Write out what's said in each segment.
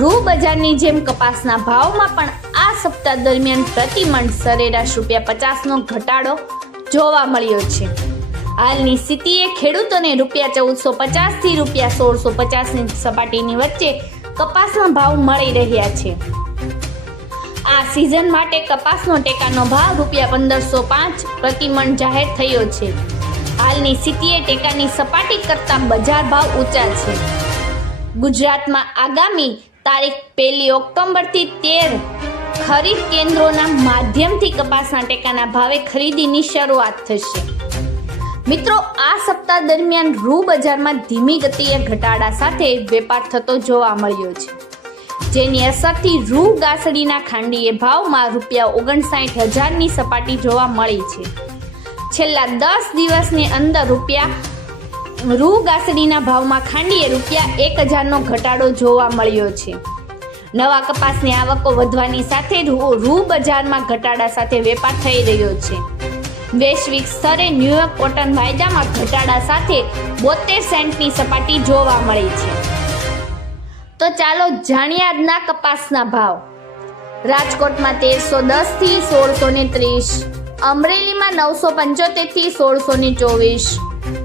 રૂ બજારની જેમ કપાસના ભાવમાં પણ આ સપ્તાહ દરમિયાન પ્રતિ મણ સરેરાશ રૂપિયા પચાસનો ઘટાડો જોવા મળ્યો છે. હાલની સ્થિતિએ ખેડૂતોને રૂપિયા ચૌદસો પચાસથી રૂપિયા સોળસો પચાસની સપાટીની વચ્ચે કપાસના ભાવ મળી રહ્યા છે. આ સિઝન માટે કપાસનો ટેકાનો ભાવ રૂપિયા પંદરસો પાંચ પ્રતિ મણ જાહેર થયો છે. હાલની સ્થિતિએ ટેકાની સપાટી કરતાં બજાર ભાવ ઊંચા છે. ગુજરાતમાં આગામી તારીખ પહેલી ઓક્ટોબરથી તેર ખરીદ કેન્દ્રોના માધ્યમથી કપાસના ટેકાના ભાવે ખરીદીની શરૂઆત થશે. મિત્રો, આ સપ્તાહ દરમિયાન રૂ બજારમાં ધીમી ગતિએ ઘટાડા સાથે વેપાર થતો જોવા મળ્યો છે. જેની અસરથી રૂ ગાસડીના ખાંડીએ ભાવમાં રૂપિયા ઓગણસાઠ હજારની સપાટી જોવા મળી છે. છેલ્લા દસ દિવસની અંદર રૂપિયા રૂ ગાસડીના ભાવમાં ખાંડીએ રૂપિયા એક હજારનો ઘટાડો જોવા મળ્યો છે. નવા કપાસની આવકો વધવાની સાથે રૂ રૂ બજારમાં ઘટાડા સાથે વેપાર થઈ રહ્યો છે. વૈશ્વિક સ્તરે ન્યુયોર્ક કોટન વાયદામાં ઘટાડા સાથે બોતેર સેન્ટની સપાટી જોવા મળી છે. તો ચાલો જાણીએ આજના કપાસના ભાવ. રાજકોટમાં તેરસો દસથી સોળસો ને ત્રીસ, અમરેલીમાં નવસો પંચોતેરથી સોળસો ને ચોવીસ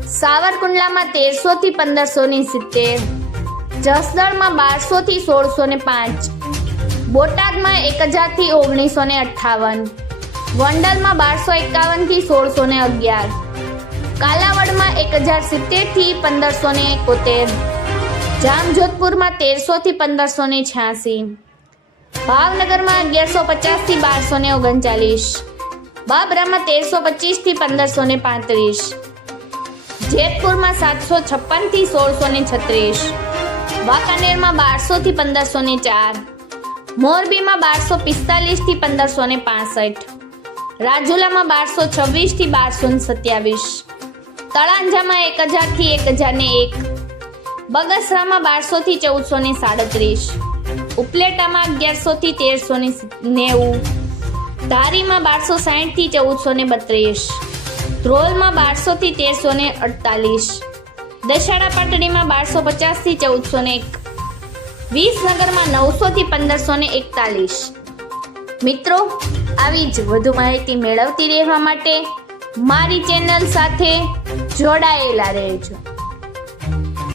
સાવરકુંડલામાં તેરસોથી પંદરસો ને સિત્તેર, જસદણમાં બારસોથી સોળસો ને પાંચ, બોટાદમાં એક હજારથી ઓગણીસો ને અઠ્ઠાવન ગોંડલમાં બારસો એકાવનથી સોળસો ને અગિયાર, કાલાવડમાં એક હજાર સિત્તેરથી પંદરસો ને એકોતેર, જામજોધપુરમાં તેરસોથી પંદરસો ને છ્યાસી, ભાવનગરમાં અગિયારસો પચાસથી બારસો ને ઓગણચાલીસ, બાબરામાં તેરસો પચીસથી પંદરસો ને પાંત્રીસ જેતપુરમાં સાતસો છપ્પનથી સોળસો ને છત્રીસ, વાંકાનેરમાં બારસોથી પંદરસો ને ચાર, મોરબીમાં બારસો પિસ્તાલીસથી પંદરસો ને પાસઠ, રાજુલામાં બારસો છવ્વીસથી બારસો ને સત્યાવીસ, તળાંજામાં એક હજારથી એક હજાર ને એક, બગસરામાં બારસોથી ચૌદસો ને સાડત્રીસ, ઉપલેટામાં અગિયારસોથી તેરસો ને નેવું, ધારીમાં બારસો સાહીઠથી ચૌદસો ને બત્રીસ ધ્રોલમાં બારસોથી તેરસો ને અડતાલીસ. દશાડા પાટડીમાં બારસો પચાસથી ચૌદસો ને એક વિસનગરમાં નવસોથી પંદરસો ને એકતાલીસ. મિત્રો, આવી જ વધુ માહિતી મેળવતી રહેવા માટે મારી ચેનલ સાથે જોડાયેલા રહેજો.